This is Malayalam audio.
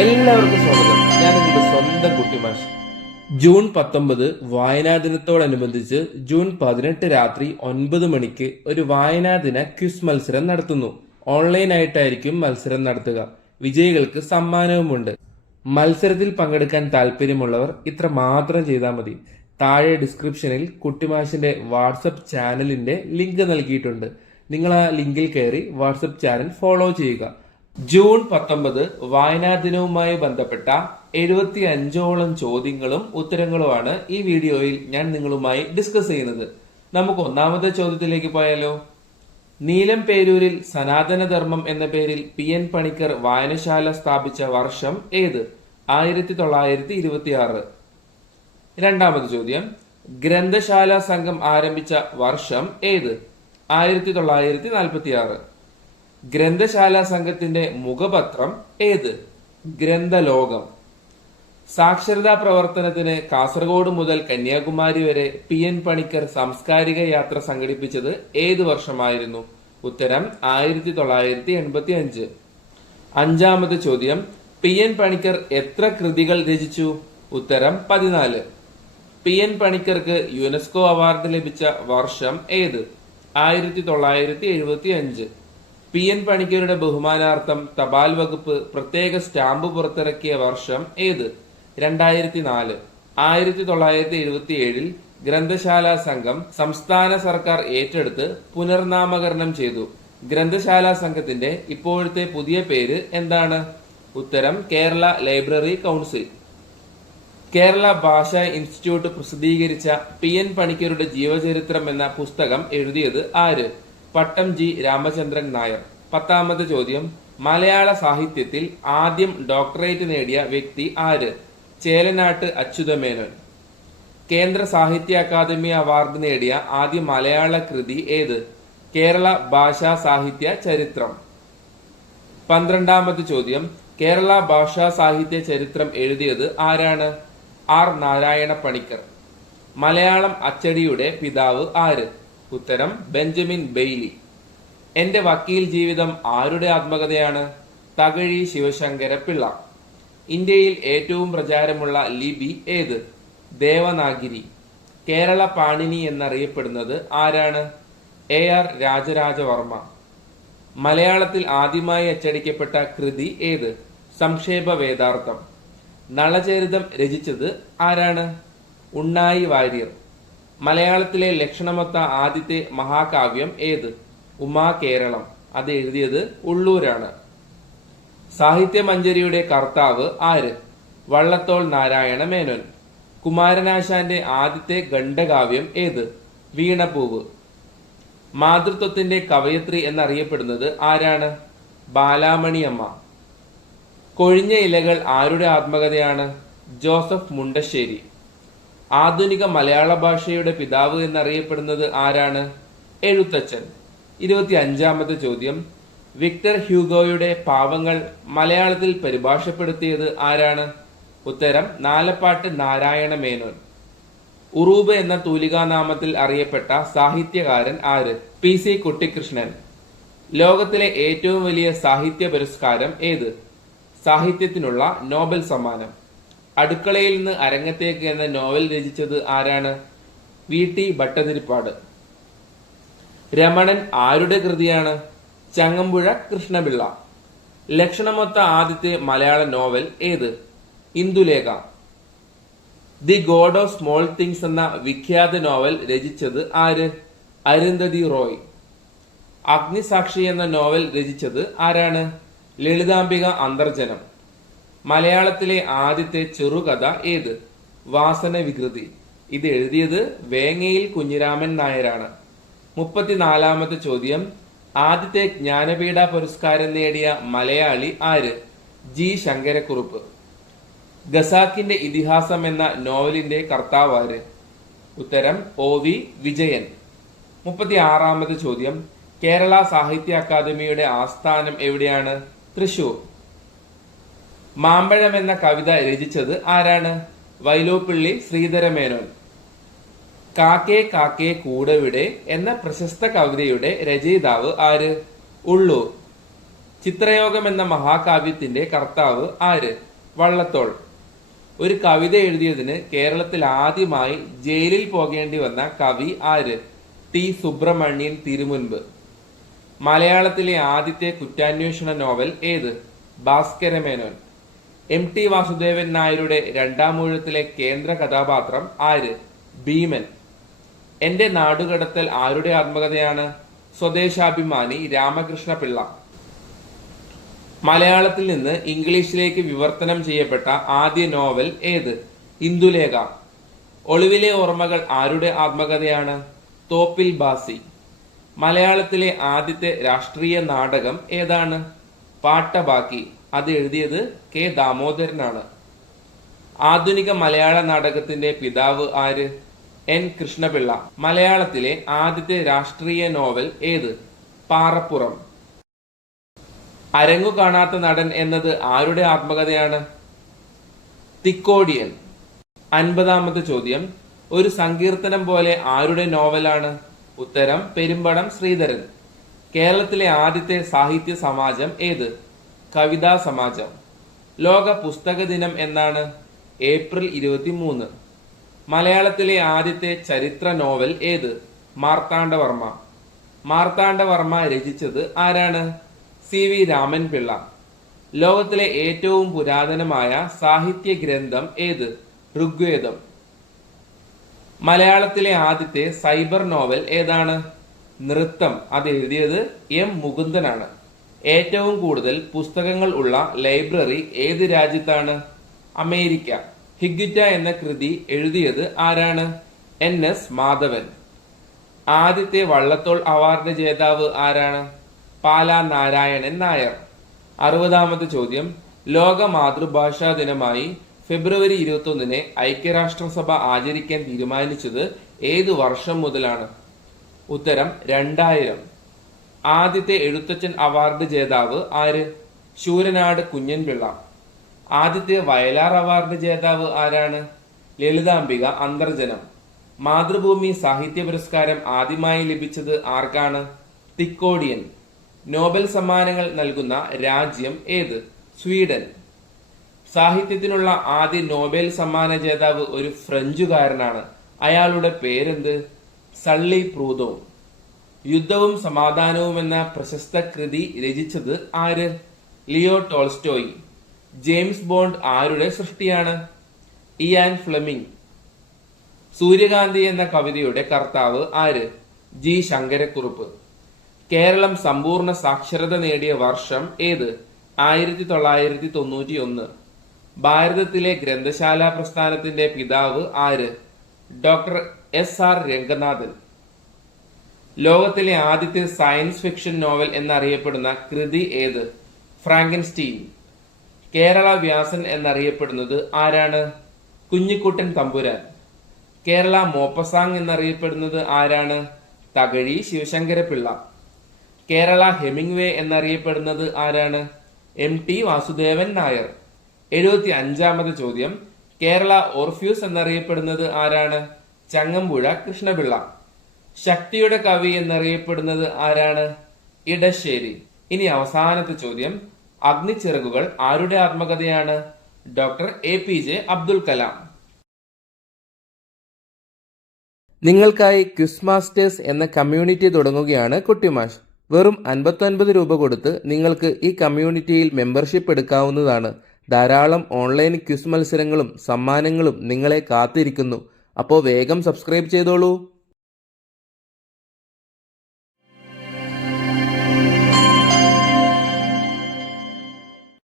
എല്ലാവർക്കും സ്വാഗതം. ഞാൻ നിങ്ങളുടെ സ്വന്തം കുട്ടിമാഷ് ജൂൺ പത്തൊമ്പത് വായനാ ദിനത്തോടനുബന്ധിച്ച് ജൂൺ പതിനെട്ട് രാത്രി ഒൻപത് മണിക്ക് ഒരു വായനാ ദിന ക്വിസ് മത്സരം നടത്തുന്നു. ഓൺലൈനായിട്ടായിരിക്കും മത്സരം നടത്തുക. വിജയികൾക്ക് സമ്മാനവുമുണ്ട്. മത്സരത്തിൽ പങ്കെടുക്കാൻ താല്പര്യമുള്ളവർ ഇത്ര മാത്രം ചെയ്താൽ മതി. താഴെ ഡിസ്ക്രിപ്ഷനിൽ കുട്ടിമാഷിന്റെ വാട്സപ്പ് ചാനലിന്റെ ലിങ്ക് നൽകിയിട്ടുണ്ട്. നിങ്ങൾ ആ ലിങ്കിൽ കയറി വാട്സപ്പ് ചാനൽ ഫോളോ ചെയ്യുക. ജൂൺ പത്തൊമ്പത് വായനാ ദിനവുമായി ബന്ധപ്പെട്ട എഴുപത്തി അഞ്ചോളം ചോദ്യങ്ങളും ഉത്തരങ്ങളുമാണ് ഈ വീഡിയോയിൽ ഞാൻ നിങ്ങളുമായി ഡിസ്കസ് ചെയ്യുന്നത്. നമുക്ക് ഒന്നാമത്തെ ചോദ്യത്തിലേക്ക് പോയാലോ? നീലം പേരൂരിൽ സനാതനധർമ്മം എന്ന പേരിൽ പി എൻ പണിക്കർ വായനശാല സ്ഥാപിച്ച വർഷം ഏത്? ആയിരത്തി തൊള്ളായിരത്തി ഇരുപത്തി ആറ് രണ്ടാമത് ചോദ്യം. ഗ്രന്ഥശാല സംഘം ആരംഭിച്ച വർഷം ഏത്? ആയിരത്തി തൊള്ളായിരത്തി നാൽപ്പത്തി ആറ് ഗ്രന്ഥശാല സംഘത്തിന്റെ മുഖപത്രം ഏത്? ഗ്രന്ഥലോകം. സാക്ഷരതാ പ്രവർത്തനത്തിന് കാസർഗോഡ് മുതൽ കന്യാകുമാരി വരെ പി എൻ പണിക്കർ സാംസ്കാരിക യാത്ര സംഘടിപ്പിച്ചത് ഏത് വർഷമായിരുന്നു? ഉത്തരം ആയിരത്തി തൊള്ളായിരത്തി എൺപത്തി അഞ്ച് അഞ്ചാമത് ചോദ്യം പി എൻ പണിക്കർ എത്ര കൃതികൾ രചിച്ചു? ഉത്തരം പതിനാല്. പി എൻ പണിക്കർക്ക് യുനെസ്കോ അവാർഡ് ലഭിച്ച വർഷം ഏത്? ആയിരത്തി തൊള്ളായിരത്തി എഴുപത്തി അഞ്ച് പി എൻ പണിക്കരുടെ ബഹുമാനാർത്ഥം തപാൽ വകുപ്പ് പ്രത്യേക സ്റ്റാമ്പ് പുറത്തിറക്കിയ വർഷം ഏത്? രണ്ടായിരത്തി നാല് ആയിരത്തി തൊള്ളായിരത്തി എഴുപത്തി ഏഴിൽ ഗ്രന്ഥശാല സംഘം സംസ്ഥാന സർക്കാർ ഏറ്റെടുത്ത് പുനർനാമകരണം ചെയ്തു. ഗ്രന്ഥശാല സംഘത്തിന്റെ ഇപ്പോഴത്തെ പുതിയ പേര് എന്താണ്? ഉത്തരം കേരള ലൈബ്രറി കൗൺസിൽ. കേരള ഭാഷാ ഇൻസ്റ്റിറ്റ്യൂട്ട് പ്രസിദ്ധീകരിച്ച പി എൻ പണിക്കരുടെ ജീവചരിത്രം എന്ന പുസ്തകം എഴുതിയത് ആര്? പട്ടം ജി രാമചന്ദ്രൻ നായർ. പത്താമത്തെ ചോദ്യം മലയാള സാഹിത്യത്തിൽ ആദ്യം ഡോക്ടറേറ്റ് നേടിയ വ്യക്തി ആര്? ചേലനാട്ട് അച്യുതമേനോൻ. കേന്ദ്ര സാഹിത്യ അക്കാദമി അവാർഡ് നേടിയ ആദ്യ മലയാള കൃതി ഏത്? കേരള ഭാഷാ സാഹിത്യ ചരിത്രം. പന്ത്രണ്ടാമത് ചോദ്യം കേരള ഭാഷാ സാഹിത്യ ചരിത്രം എഴുതിയത് ആരാണ്? ആർ നാരായണ പണിക്കർ. മലയാളം അച്ചടിയുടെ പിതാവ് ആര്? ഉത്തരം ബെഞ്ചമിൻ ബെയ്ലി. എന്റെ വക്കീൽ ജീവിതം ആരുടെ ആത്മകഥയാണ്? തകഴി ശിവശങ്കര പിള്ള. ഇന്ത്യയിൽ ഏറ്റവും പ്രചാരമുള്ള ലിപി ഏത്? ദേവനാഗിരി. കേരള പാണിനി എന്നറിയപ്പെടുന്നത് ആരാണ്? A R Rajarajavarma. മലയാളത്തിൽ ആദ്യമായി അച്ചടിക്കപ്പെട്ട കൃതി ഏത്? സംക്ഷേപ വേദാർത്ഥം. നളചരിതം രചിച്ചത് ആരാണ്? ഉണ്ണായി വാര്യർ. മലയാളത്തിലെ ലക്ഷണമൊത്ത ആദ്യത്തെ മഹാകാവ്യം ഏത്? ഉമാ കേരളം. അത് എഴുതിയത് ഉള്ളൂരാണ്. സാഹിത്യമഞ്ജരിയുടെ കർത്താവ് ആര്? വള്ളത്തോൾ നാരായണ മേനോൻ. കുമാരനാശാന്റെ ആദ്യത്തെ ഖണ്ഡകാവ്യം ഏത്? വീണപൂവ്. മാതൃത്വത്തിന്റെ കവയത്രി എന്നറിയപ്പെടുന്നത് ആരാണ്? ബാലാമണിയമ്മ. കൊഴിഞ്ഞ ഇലകൾ ആരുടെ ആത്മകഥയാണ്? ജോസഫ് മുണ്ടശ്ശേരി. ആധുനിക മലയാള ഭാഷയുടെ പിതാവ് എന്നറിയപ്പെടുന്നത് ആരാണ്? എഴുത്തച്ഛൻ. ഇരുപത്തി അഞ്ചാമത്തെ ചോദ്യം. വിക്ടർ ഹ്യൂഗോയുടെ പാവങ്ങൾ മലയാളത്തിൽ പരിഭാഷപ്പെടുത്തിയത് ആരാണ്? ഉത്തരം നാലപ്പാട്ട് നാരായണ മേനോൻ. ഉറൂബ് എന്ന തൂലികാനാമത്തിൽ അറിയപ്പെട്ട സാഹിത്യകാരൻ ആര്? പി സി കുട്ടിക്കൃഷ്ണൻ ലോകത്തിലെ ഏറ്റവും വലിയ സാഹിത്യ പുരസ്കാരം ഏത്? സാഹിത്യത്തിനുള്ള നോബൽ സമ്മാനം. അടുക്കളയിൽ നിന്ന് അരങ്ങത്തേക്ക് എന്ന നോവൽ രചിച്ചത് ആരാണ്? വി. ടി. ഭട്ടതിരിപ്പാട്. രമണൻ ആരുടെ കൃതിയാണ്? ചങ്ങമ്പുഴ കൃഷ്ണപിള്ള. ലക്ഷണമൊത്ത ആദ്യത്തെ മലയാള നോവൽ ഏത്? Indulekha. The God of Small Things എന്ന വിഖ്യാത നോവൽ രചിച്ചത് ആര്? അരുന്ധതി റോയ്. അഗ്നിസാക്ഷി എന്ന നോവൽ രചിച്ചത് ആരാണ്? ലളിതാംബിക അന്തർജനം. മലയാളത്തിലെ ആദ്യത്തെ ചെറുകഥ ഏത്? വാസന വികൃതി. ഇത് എഴുതിയത് വേങ്ങയിൽ കുഞ്ഞിരാമൻ നായരാണ്. മുപ്പത്തിനാലാമത്തെ ചോദ്യം. ആദ്യത്തെ ജ്ഞാനപീഠ പുരസ്കാരം നേടിയ മലയാളി ആര്? ജി. ശങ്കരക്കുറുപ്പ്. ഗസാക്കിന്റെ ഇതിഹാസം എന്ന നോവലിന്റെ കർത്താവ് ആര്? ഉത്തരം ഒ. വി. വിജയൻ. മുപ്പത്തി ആറാമത് ചോദ്യം. കേരള സാഹിത്യ അക്കാദമിയുടെ ആസ്ഥാനം എവിടെയാണ്? തൃശൂർ. മാമ്പഴം എന്ന കവിത രചിച്ചത് ആരാണ്? വൈലോപ്പിള്ളി ശ്രീധരമേനോൻ. കാക്കേ കാക്കേ കൂടവിടെ എന്ന പ്രശസ്ത കവിതയുടെ രചയിതാവ് ആര്? ഉള്ളൂർ. ചിത്രയോഗം എന്ന മഹാകാവ്യത്തിന്റെ കർത്താവ് ആര്? വള്ളത്തോൾ. ഒരു കവിത എഴുതിയതിന് കേരളത്തിൽ ആദ്യമായി ജയിലിൽ പോകേണ്ടി വന്ന കവി ആര്? ടി സുബ്രഹ്മണ്യൻ തിരുമുൻപ്. മലയാളത്തിലെ ആദ്യത്തെ കുറ്റാന്വേഷണ നോവൽ ഏത്? ഭാസ്കരമേനോൻ. എം ടി വാസുദേവൻ നായരുടെ രണ്ടാം ഊഴത്തിലെ കേന്ദ്ര കഥാപാത്രം ആര്? ഭീമൻ. എന്റെ നാടുകടത്തൽ ആരുടെ ആത്മകഥയാണ്? സ്വദേശാഭിമാനി രാമകൃഷ്ണ പിള്ള മലയാളത്തിൽ നിന്ന് ഇംഗ്ലീഷിലേക്ക് വിവർത്തനം ചെയ്യപ്പെട്ട ആദ്യ നോവൽ ഏത്? ഇന്ദുലേഖ. ഒളിവിലെ ഓർമ്മകൾ ആരുടെ ആത്മകഥയാണ്? തോപ്പിൽ ബാസി. മലയാളത്തിലെ ആദ്യത്തെ രാഷ്ട്രീയ നാടകം ഏതാണ്? പാട്ടബാക്കി. അത് എഴുതിയത് കെ ദാമോദരനാണ്. ആധുനിക മലയാള നാടകത്തിന്റെ പിതാവ് ആര്? എൻ കൃഷ്ണപിള്ള. മലയാളത്തിലെ ആദ്യത്തെ രാഷ്ട്രീയ നോവൽ ഏത്? പാറപ്പുറം. അരങ്ങു കാണാത്ത നടൻ എന്നത് ആരുടെ ആത്മകഥയാണ്? തിക്കോടിയൻ. അൻപതാമത്തെ ചോദ്യം. ഒരു സങ്കീർത്തനം പോലെ ആരുടെ നോവലാണ്? ഉത്തരം പെരുമ്പടം ശ്രീധരൻ. കേരളത്തിലെ ആദ്യത്തെ സാഹിത്യ സമാജം ഏത്? കവിതാ സമാജം. ലോക പുസ്തക ദിനം എന്നാണ് ഏപ്രിൽ ഇരുപത്തിമൂന്ന്. മലയാളത്തിലെ ആദ്യത്തെ ചരിത്ര നോവൽ ഏത്? മാർത്താണ്ഡവർമ്മ. മാർത്താണ്ഡവർമ്മ രചിച്ചത് ആരാണ്? സി വി രാമൻ പിള്ള ലോകത്തിലെ ഏറ്റവും പുരാതനമായ സാഹിത്യ ഗ്രന്ഥം ഏത്? ഋഗ്വേദം. മലയാളത്തിലെ ആദ്യത്തെ സൈബർ നോവൽ ഏതാണ്? നൃത്തം. അത് എഴുതിയത് എം മുകുന്ദനാണ്. ഏറ്റവും കൂടുതൽ പുസ്തകങ്ങൾ ഉള്ള ലൈബ്രറി ഏത് രാജ്യത്താണ്? അമേരിക്ക. ഹിഗുറ്റ എന്ന കൃതി എഴുതിയത് ആരാണ്? N S Madhavan. ആദ്യത്തെ വള്ളത്തോൾ അവാർഡ് ജേതാവ് ആരാണ്? പാലാ നാരായണൻ നായർ. അറുപതാമത്തെ ചോദ്യം. ലോക മാതൃഭാഷാ ദിനമായി ഫെബ്രുവരി ഇരുപത്തൊന്നിനെ ഐക്യരാഷ്ട്രസഭ ആചരിക്കാൻ തീരുമാനിച്ചത് ഏതു വർഷം മുതലാണ്? ഉത്തരം രണ്ടായിരം. ആദ്യത്തെ എഴുത്തച്ഛൻ അവാർഡ് ജേതാവ് ആര്? ശൂരനാട് കുഞ്ഞൻപിള്ള. ആദ്യത്തെ വയലാർ അവാർഡ് ജേതാവ് ആരാണ്? ലളിതാംബിക അന്തർജനം. മാതൃഭൂമി സാഹിത്യ പുരസ്കാരം ആദ്യമായി ലഭിച്ചത് ആർക്കാണ്? തിക്കോടിയൻ. നോബൽ സമ്മാനങ്ങൾ നൽകുന്ന രാജ്യം ഏത്? സ്വീഡൻ. സാഹിത്യത്തിനുള്ള ആദ്യ നോബൽ സമ്മാന ജേതാവ് ഒരു ഫ്രഞ്ചുകാരനാണ്. അയാളുടെ പേരെന്ത്? സള്ളി പ്രൂതോ. യുദ്ധവും സമാധാനവും എന്ന പ്രശസ്ത കൃതി രചിച്ചത് ആര്? Leo Tolstoy. ജെയിംസ് ബോണ്ട് ആരുടെ സൃഷ്ടിയാണ്? Ian Fleming. സൂര്യകാന്തി എന്ന കവിതയുടെ കർത്താവ് ആര്? ജി. ശങ്കരക്കുറുപ്പ്. കേരളം സമ്പൂർണ സാക്ഷരത നേടിയ വർഷം ഏത്? ആയിരത്തി തൊള്ളായിരത്തി തൊണ്ണൂറ്റി ഒന്ന് ഭാരതത്തിലെ ഗ്രന്ഥശാല പ്രസ്ഥാനത്തിന്റെ പിതാവ് ആര്? Doctor S R Ranganathan. ലോകത്തിലെ ആദ്യത്തെ സയൻസ് ഫിക്ഷൻ നോവൽ എന്നറിയപ്പെടുന്ന കൃതി ഏത്? ഫ്രാങ്കൻസ്റ്റീൻ. കേരള വ്യാസൻ എന്നറിയപ്പെടുന്നത് ആരാണ്? കുഞ്ഞിക്കുട്ടൻ തമ്പുരാൻ. കേരള മോപ്പസാങ് എന്നറിയപ്പെടുന്നത് ആരാണ്? തകഴി ശിവശങ്കരപിള്ള കേരള ഹെമിംഗ്വേ എന്നറിയപ്പെടുന്നത് ആരാണ്? M T Vasudevan Nair. എഴുപത്തി അഞ്ചാമത് ചോദ്യം. കേരള ഓർഫ്യൂസ് എന്നറിയപ്പെടുന്നത് ആരാണ്? ചങ്ങമ്പുഴ കൃഷ്ണപിള്ള. ശക്തിയുടെ കവി എന്നറിയപ്പെടുന്നത് ആരാണ്? ഇടശ്ശേരി. ഇനി അവസാനത്തെ ചോദ്യം. അഗ്നിച്ചിറകുകൾ ആരുടെ ആത്മകഥയാണ്? Doctor A P J Abdul Kalam. നിങ്ങൾക്കായി ക്വിസ് മാസ്റ്റേഴ്സ് എന്ന കമ്മ്യൂണിറ്റി തുടങ്ങുകയാണ് കുട്ടിമാഷ്. വെറും അൻപത്തൊൻപത് രൂപ കൊടുത്ത് നിങ്ങൾക്ക് ഈ കമ്മ്യൂണിറ്റിയിൽ മെമ്പർഷിപ്പ് എടുക്കാവുന്നതാണ്. ധാരാളം ഓൺലൈൻ ക്വിസ് മത്സരങ്ങളും സമ്മാനങ്ങളും നിങ്ങളെ കാത്തിരിക്കുന്നു. അപ്പോൾ വേഗം സബ്സ്ക്രൈബ് ചെയ്തോളൂ.